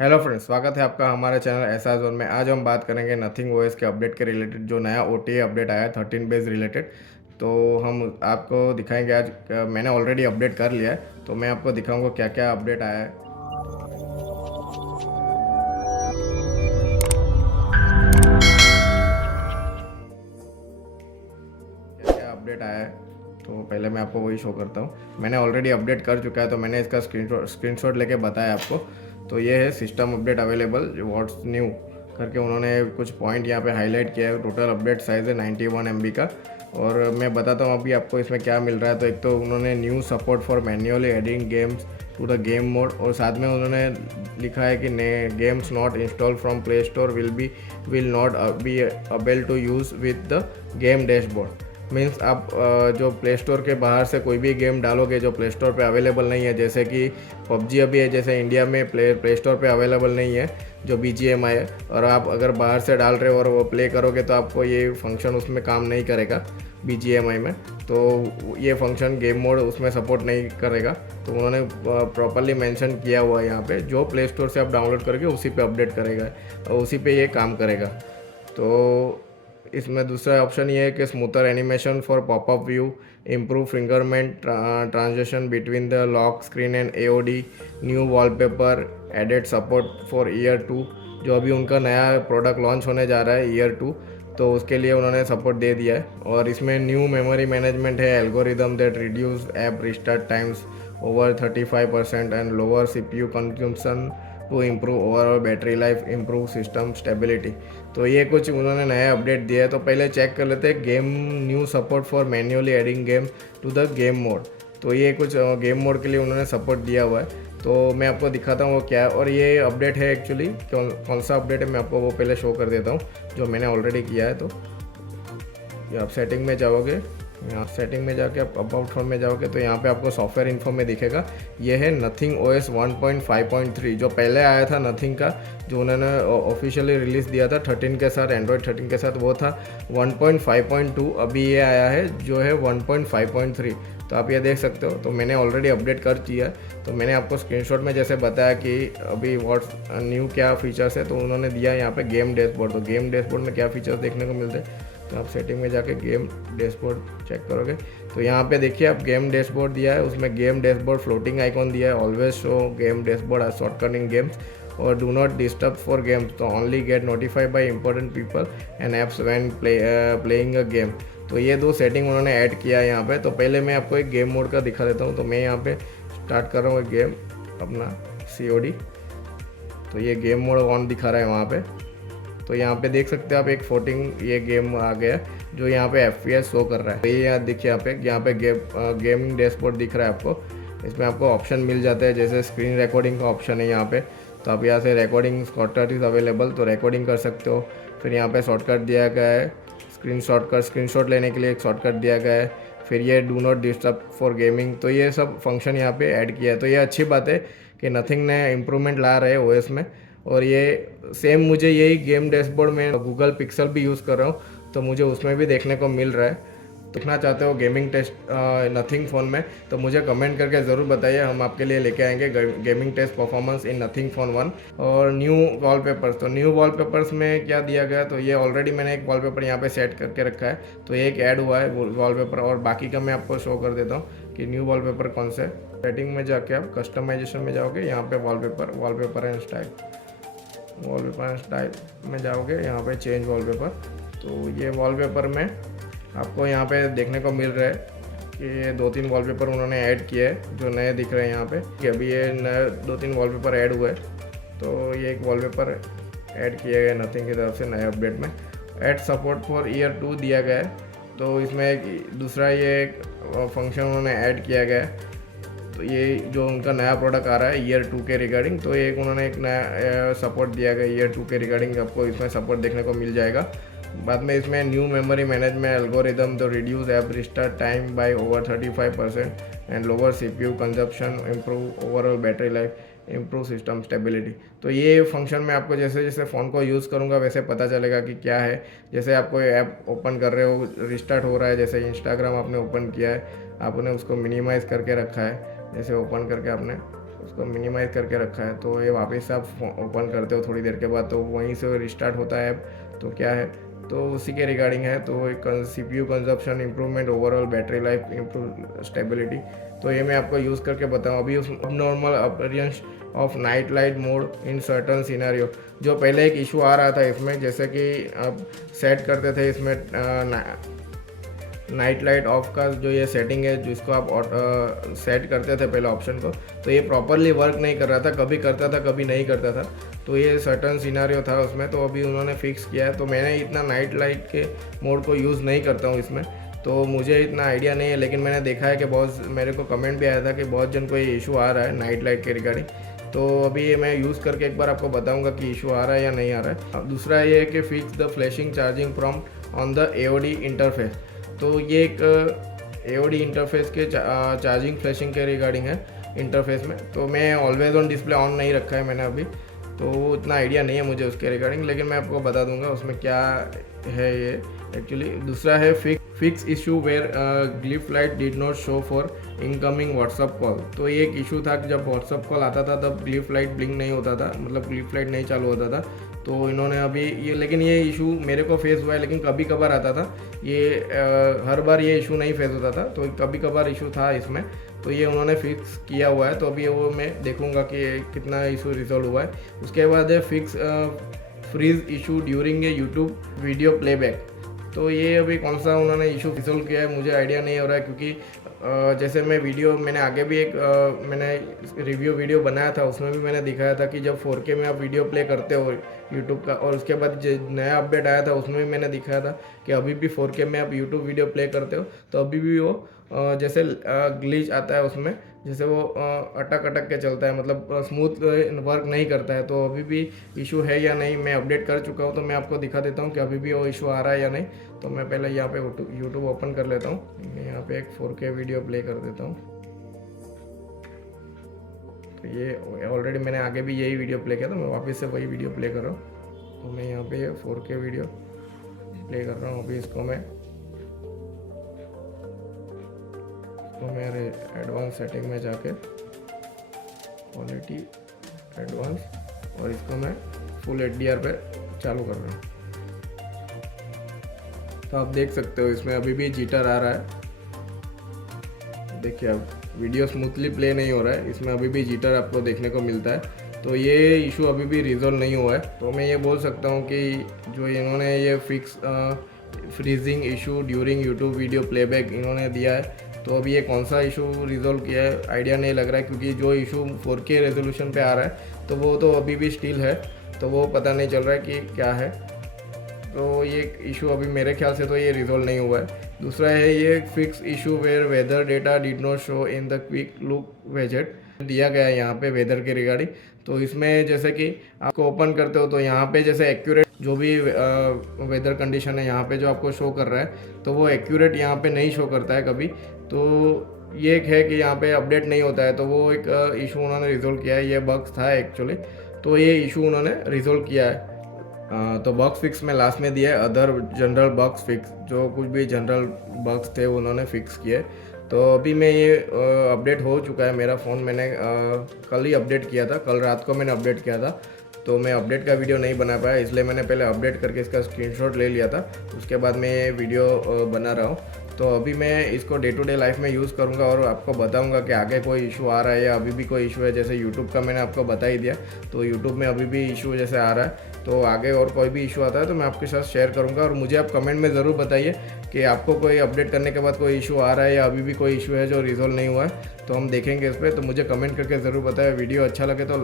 Hello friends, स्वागत है आपका हमारे चैनल ऐसा जोन में। आज हम बात करेंगे नथिंग ओएस के अपडेट के रिलेटेड। जो नया ओटीए अपडेट आया है 13 बेस रिलेटेड, तो हम आपको दिखाएंगे आज। मैंने ऑलरेडी अपडेट कर लिया है, तो मैं आपको दिखाऊंगा क्या क्या अपडेट आया है। क्या क्या अपडेट आया है, तो पहले मैं आपको वही शो करता हूँ। मैंने ऑलरेडी अपडेट कर चुका है, तो मैंने इसका स्क्रीनशॉट लेके बताया आपको। तो ये है system update available, what's new करके उन्होंने कुछ पॉइंट यहाँ पे हाईलाइट किया है। टोटल अपडेट साइज़ है 91 MB का। और मैं बताता हूँ अभी आपको इसमें क्या मिल रहा है। तो एक तो उन्होंने new support for manually adding games to the game mode, और साथ में उन्होंने लिखा है कि games not install from play store will not be able to use with the game dashboard. Means आप जो प्ले स्टोर के बाहर से कोई भी गेम डालोगे जो प्ले स्टोर पे अवेलेबल नहीं है, जैसे कि पबजी अभी है, जैसे इंडिया में प्ले स्टोर पे अवेलेबल नहीं है जो BGMI है, और आप अगर बाहर से डाल रहे हो और वो प्ले करोगे तो आपको ये फंक्शन उसमें काम नहीं करेगा BGMI में। तो ये फंक्शन गेम मोड उसमें सपोर्ट नहीं करेगा। तो उन्होंने प्रॉपरली मेंशन किया हुआ है यहाँ पे, जो प्ले स्टोर से आप डाउनलोड करके उसी पे अपडेट करेगा और उसी पे ये काम करेगा। तो इसमें दूसरा ऑप्शन ये है कि smoother animation for popup view, improve fingerprint transaction between the lock screen and AOD, new wallpaper, added support for ear 2। जो अभी उनका नया प्रोडक्ट लॉन्च होने जा रहा है ईयर 2, तो उसके लिए उन्होंने सपोर्ट दे दिया है। और इसमें न्यू मेमोरी मैनेजमेंट है, algorithm that reduce app restart times over 35% and lower CPU consumption to improve overall battery life, improve system stability. तो ये कुछ उन्होंने नया अपडेट दिया है। तो पहले चेक कर लेते हैं game new support for manually adding game to the game mode. तो ये कुछ गेम मोड के लिए उन्होंने सपोर्ट दिया हुआ है। तो मैं आपको दिखाता हूँ वो क्या है, और ये अपडेट है एक्चुअली कौन सा अपडेट है मैं आपको वो पहले शो कर देता हूँ जो मैंने ऑलरेडी किया है। तो ये आप सेटिंग में जाओगे, यहाँ सेटिंग में जाके आप अबाउट फोन में जाओगे तो यहाँ पे आपको सॉफ्टवेयर इन्फो में दिखेगा। ये है नथिंग OS 1.5.3, जो पहले आया था नथिंग का, जो उन्होंने ऑफिशियली रिलीज़ दिया था 13 के साथ, एंड्रॉयड 13 के साथ, वो था 1.5.2। अभी ये आया है जो है 1.5.3। तो आप ये देख सकते हो। तो मैंने ऑलरेडी अपडेट कर दिया है। तो मैंने आपको स्क्रीनशॉट में जैसे बताया कि अभी व्हाट्स न्यू क्या फीचर्स है, तो उन्होंने दिया है यहाँ पे गेम डैशबोर्ड। तो गेम डैशबोर्ड में क्या फीचर्स देखने को मिलते हैं, तो आप सेटिंग में जाके गेम डैशबोर्ड चेक करोगे तो यहाँ पे देखिए आप गेम डैशबोर्ड दिया है, उसमें गेम डैशबोर्ड फ्लोटिंग आइकॉन दिया है, always show game dashboard or shortcut in games, और do not disturb for games, तो only get notified by important people and apps when playing a game. तो ये दो सेटिंग उन्होंने ऐड किया है यहाँ पे। तो पहले मैं आपको एक गेम मोड का दिखा देता हूँ। तो मैं यहाँ पे स्टार्ट कर रहा हूँ एक गेम अपना COD। तो ये गेम मोड ऑन दिखा रहा है वहाँ पे। तो यहाँ पे देख सकते हैं आप एक फोटिंग ये गेम आ गया जो यहाँ पे FPS शो कर रहा है। तो ये यहाँ देखिए यहाँ पे गेमिंग डैशबोर्ड दिख रहा है आपको। इसमें आपको ऑप्शन मिल जाता है, जैसे स्क्रीन रिकॉर्डिंग का ऑप्शन है यहाँ पे। तो आप यहाँ से रिकॉर्डिंग शॉर्टकट इज़ अवेलेबल, तो रिकॉर्डिंग कर सकते हो। फिर यहाँ पे शॉर्टकट दिया गया है, स्क्रीनशॉट लेने के लिए एक शॉर्टकट दिया गया है। फिर ये do not disturb for gaming, तो ये सब फंक्शन यहाँ पे ऐड किया है। तो ये अच्छी बात है कि नथिंग ने इम्प्रूवमेंट ला रहे हैं OS में। और ये सेम मुझे यही गेम डैशबोर्ड में गूगल पिक्सल भी यूज़ कर रहा हूँ, तो मुझे उसमें भी देखने को मिल रहा है। देखना चाहते हो गेमिंग टेस्ट नथिंग फ़ोन में, तो मुझे कमेंट करके ज़रूर बताइए, हम आपके लिए लेके आएंगे gaming test performance in nothing phone 1। और न्यू वॉलपेपर्स, तो न्यू वॉलपेपर्स में क्या दिया गया, तो ये ऑलरेडी मैंने एक वॉलपेपर यहाँ पे सेट करके रखा है। तो ये एक ऐड हुआ है वॉलपेपर, और बाकी का मैं आपको शो कर देता हूँ कि न्यू वॉलपेपर कौन से। सेटिंग में जाके आप कस्टमाइजेशन में जाओगे, यहाँ पे वॉलपेपर एंड स्टाइल में जाओगे, यहाँ पे चेंज वॉलपेपर। तो ये वॉलपेपर में आपको यहाँ पे देखने को मिल रहा है कि ये 2-3 वॉलपेपर उन्होंने ऐड किए हैं जो नए दिख रहे हैं यहाँ पे, कि अभी ये नए 2-3 वॉलपेपर ऐड हुए। तो ये एक वॉलपेपर ऐड किया गया नथिंग की तरफ से नए अपडेट में। ऐड सपोर्ट फॉर ईयर 2 दिया गया है। तो इसमें एक दूसरा ये एक फंक्शन उन्होंने ऐड किया गया है। तो ये जो उनका नया प्रोडक्ट आ रहा है ईयर 2 के रिगार्डिंग, तो एक उन्होंने एक नया सपोर्ट दिया गया ईयर 2 के रिगार्डिंग, आपको इसमें सपोर्ट देखने को मिल जाएगा। बाद में इसमें new memory management algorithm to reduce app restart time by over 35% and lower CPU consumption, improve overall battery life, improve system stability. तो ये फंक्शन मैं आपको जैसे जैसे फ़ोन को यूज़ करूँगा वैसे पता चलेगा कि क्या है। जैसे आप कोई ऐप ओपन कर रहे हो, रिस्टार्ट हो रहा है, जैसे इंस्टाग्राम आपने ओपन किया है, आपने उसको मिनिमाइज़ करके रखा है, जैसे ओपन करके आपने उसको मिनिमाइज़ करके रखा है। तो ये वापस से आप ओपन करते हो थोड़ी देर के बाद तो वहीं से रिस्टार्ट होता है ऐप। तो क्या है, तो उसी के रिगार्डिंग है। तो एक CPU consumption improvement, overall battery life improve, stability. तो ये मैं आपको यूज़ करके बताऊँ। अभी उस normal appearance of night light mode in certain scenario, जो पहले एक इशू आ रहा था इसमें, जैसे कि आप सेट करते थे इसमें नाइट लाइट ऑफ का जो ये सेटिंग है जिसको आप सेट करते थे पहले ऑप्शन को, तो ये प्रॉपरली वर्क नहीं कर रहा था, कभी करता था कभी नहीं करता था। तो ये सर्टन सिनारियो था उसमें, तो अभी उन्होंने फिक्स किया है। तो मैंने इतना नाइट लाइट के मोड को यूज़ नहीं करता हूँ इसमें, तो मुझे इतना आइडिया नहीं है। लेकिन मैंने देखा है कि बहुत, मेरे को कमेंट भी आया था कि बहुत जन को ये इशू आ रहा है नाइट लाइट के रिगार्डिंग। तो अभी ये मैं यूज़ करके एक बार आपको बताऊंगा कि इशू आ रहा है या नहीं आ रहा है। अब दूसरा ये है कि fix the flashing charging prompt on the AOD interface. तो ये एक AOD इंटरफेस के चार्जिंग फ्लैशिंग के रिगार्डिंग है इंटरफेस में। तो मैं ऑलवेज ऑन डिस्प्ले ऑन नहीं रखा है मैंने अभी, तो उतना आइडिया नहीं है मुझे उसके रिगार्डिंग, लेकिन मैं आपको बता दूंगा उसमें क्या है ये एक्चुअली। दूसरा है fix issue where glyph light did not show for incoming WhatsApp call. तो ये एक इशू था कि जब व्हाट्सअप कॉल आता था तब ग्लिफ लाइट ब्लिंक नहीं होता था, मतलब ग्लिफ लाइट नहीं चालू होता था। तो इन्होंने अभी ये, लेकिन ये इशू मेरे को फेस हुआ है, लेकिन कभी कभार आता था ये, हर बार ये इशू नहीं फेस होता था, तो कभी कभार इशू था इसमें। तो ये उन्होंने फिक्स किया हुआ है, तो अभी वो मैं देखूंगा कि कितना इशू रिजॉल्व हुआ है। उसके बाद है fix freeze issue during a YouTube video playback. तो ये अभी कौन सा उन्होंने इशू रिजॉल्व किया है मुझे आइडिया नहीं हो रहा है, क्योंकि जैसे मैंने आगे भी एक मैंने रिव्यू वीडियो बनाया था, उसमें भी मैंने दिखाया था कि जब 4K में आप वीडियो प्ले करते हो यूट्यूब का, और उसके बाद नया अपडेट आया था उसमें भी मैंने दिखाया था कि अभी भी 4K में आप यूट्यूब वीडियो प्ले करते हो तो अभी भी वो जैसे ग्लिच आता है उसमें, जैसे वो अटक अटक के चलता है, मतलब स्मूथ वर्क नहीं करता है। तो अभी भी इशू है या नहीं, मैं अपडेट कर चुका हूँ, तो मैं आपको दिखा देता हूँ कि अभी भी वो इशू आ रहा है या नहीं। तो मैं पहले यहाँ पे यूट्यूब ओपन कर लेता हूँ, मैं यहाँ पे एक 4K वीडियो प्ले कर देता हूँ। तो ये ऑलरेडी मैंने आगे भी यही वीडियो प्ले किया था, मैं वापस से वही वीडियो प्ले कर रहा हूँ। तो मैं यहाँ पे 4K वीडियो प्ले कर रहा हूँ। अभी इसको मैं मेरे एडवांस सेटिंग में जाके क्वालिटी एडवांस, और इसको मैं फुल HDR पे चालू कर रहा हूँ। तो आप देख सकते हो इसमें अभी भी जिटर आ रहा है। देखिए अब वीडियो स्मूथली प्ले नहीं हो रहा है, इसमें अभी भी जिटर आपको देखने को मिलता है। तो ये इशू अभी भी रिजॉल्व नहीं हुआ है। तो मैं ये बोल सकता हूँ कि जो इन्होंने ये fix freezing issue during YouTube video playback इन्होंने दिया है, तो अभी ये कौन सा इशू रिजॉल्व किया है आइडिया नहीं लग रहा है, क्योंकि जो इशू 4K रेजोल्यूशन पे आ रहा है तो वो तो अभी भी स्टिल है, तो वो पता नहीं चल रहा है कि क्या है। तो ये इशू अभी मेरे ख्याल से तो ये रिजॉल्व नहीं हुआ है। दूसरा है ये fix issue where weather data did not show in the quick look वेजेट, दिया गया है यहाँ पे वेदर के रिगार्डिंग। तो इसमें जैसे कि आपको ओपन करते हो तो यहाँ पे जैसे एक्यूरेट जो भी वेदर कंडीशन है यहाँ पे जो आपको शो कर रहा है, तो वो एक्यूरेट यहाँ पे नहीं शो करता है कभी। तो ये एक है कि यहाँ पे अपडेट नहीं होता है, तो वो एक इशू उन्होंने रिजोल्व किया है। ये बग्स था एक्चुअली, तो ये इशू उन्होंने रिजोल्व किया है। तो बग्स फिक्स में लास्ट में दिया है अदर जनरल बग्स फिक्स, जो कुछ भी जनरल बग्स थे उन्होंने फिक्स किए। तो अभी मैं ये अपडेट हो चुका है मेरा फ़ोन, मैंने कल ही अपडेट किया था, कल रात को मैंने अपडेट किया था। तो मैं अपडेट का वीडियो नहीं बना पाया, इसलिए मैंने पहले अपडेट करके इसका स्क्रीनशॉट ले लिया था, उसके बाद मैं ये वीडियो बना रहा हूँ। तो अभी मैं इसको डे टू डे लाइफ में यूज़ करूँगा और आपको बताऊँगा कि आगे कोई इशू आ रहा है या अभी भी कोई इशू है। जैसे यूट्यूब का मैंने आपको बता ही दिया, तो यूट्यूब में अभी भी इशू जैसे आ रहा है, तो आगे और कोई भी इशू आता है तो मैं आपके साथ शेयर करूँगा। और मुझे आप कमेंट में ज़रूर बताइए कि आपको कोई अपडेट करने के बाद कोई इशू आ रहा है या अभी भी कोई इशू है जो रिजॉल्व नहीं हुआ है, तो हम देखेंगे इस पर। तो मुझे कमेंट करके ज़रूर बताएं। वीडियो अच्छा लगे तो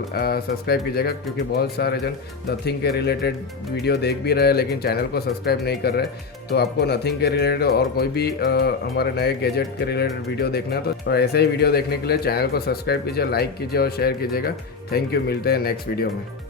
सब्सक्राइब कीजिएगा, क्योंकि बहुत सारे जन नथिंग के रिलेटेड वीडियो देख भी रहे हैं लेकिन चैनल को सब्सक्राइब नहीं कर रहे। तो आपको नथिंग के रिलेटेड और कोई भी हमारे नए गैजेट के रिलेटेड वीडियो देखना है तो ऐसे ही वीडियो देखने के लिए चैनल को सब्सक्राइब कीजिए, लाइक कीजिए और शेयर कीजिएगा। थैंक यू, मिलते हैं नेक्स्ट वीडियो में।